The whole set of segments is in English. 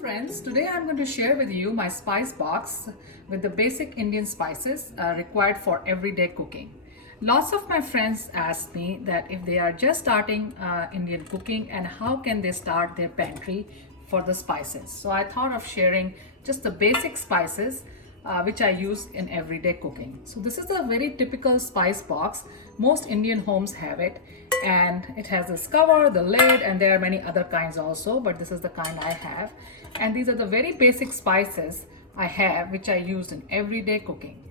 friends, today I'm going to share with you my spice box with the basic Indian spices required for everyday cooking. Lots of my friends ask me that if they are just starting Indian cooking and how can they start their pantry for the spices. So I thought of sharing just the basic spices which I use in everyday cooking. So this is a very typical spice box. Most Indian homes have it, and it has this cover, the lid, and there are many other kinds also, but this is the kind I have. And these are the very basic spices I have which I use in everyday cooking.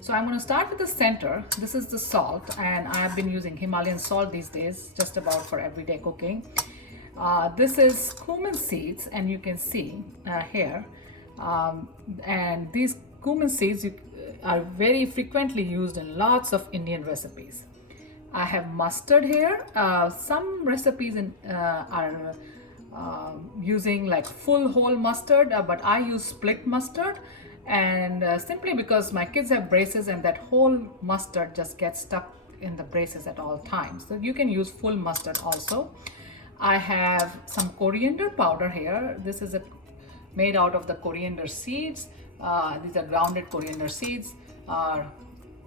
So I'm going to start with the center. This is the salt, and I've been using Himalayan salt these days just about for everyday cooking. This is cumin seeds, and you can see here, and these cumin seeds are very frequently used in lots of Indian recipes. I have mustard here. Some recipes are using like full whole mustard, but I use split mustard, and simply because my kids have braces and that whole mustard just gets stuck in the braces at all times. So you can use full mustard also. I have some coriander powder here. This is made out of the coriander seeds. These are grounded coriander seeds,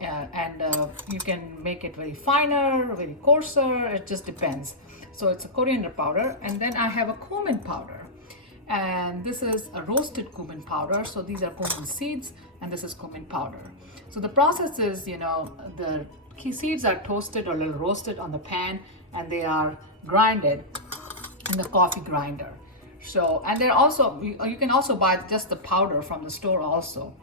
and you can make it very finer, very coarser, it just depends. So it's a coriander powder, and then I have a cumin powder, and this is a roasted cumin powder. So these are cumin seeds, and this is cumin powder. So the process is, the seeds are toasted or a little roasted on the pan, and they are grinded in the coffee grinder. So, and they're also, you can also buy just the powder from the store also.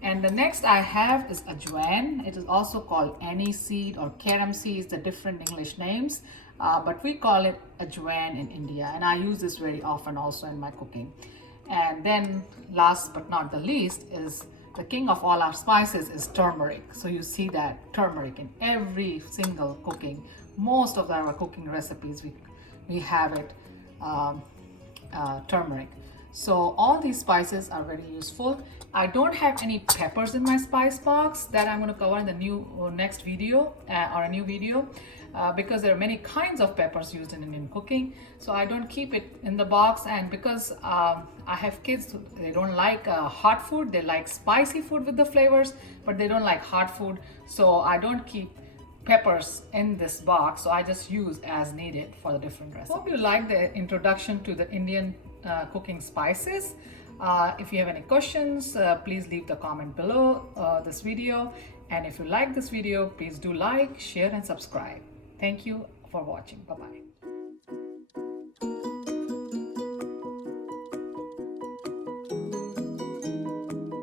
And the next I have is Ajwain. It is also called ANISE seed or Carom seeds, the different English names, but we call it Ajwain in India, and I use this very often also in my cooking. And then last but not the least is the king of all our spices is turmeric. So you see that turmeric in every single cooking. Most of our cooking recipes, we have it, turmeric. So all these spices are very useful. I don't have any peppers in my spice box that I'm going to cover in the next video or a new video, because there are many kinds of peppers used in Indian cooking. So I don't keep it in the box, and because I have kids, they don't like hot food. They like spicy food with the flavors, but they don't like hot food. So I don't keep peppers in this box, so I just use as needed for the different recipes. Hope you like the introduction to the Indian cooking spices. If you have any questions, please leave the comment below this video, and if you like this video, please do like, share and subscribe. Thank you for watching. Bye bye.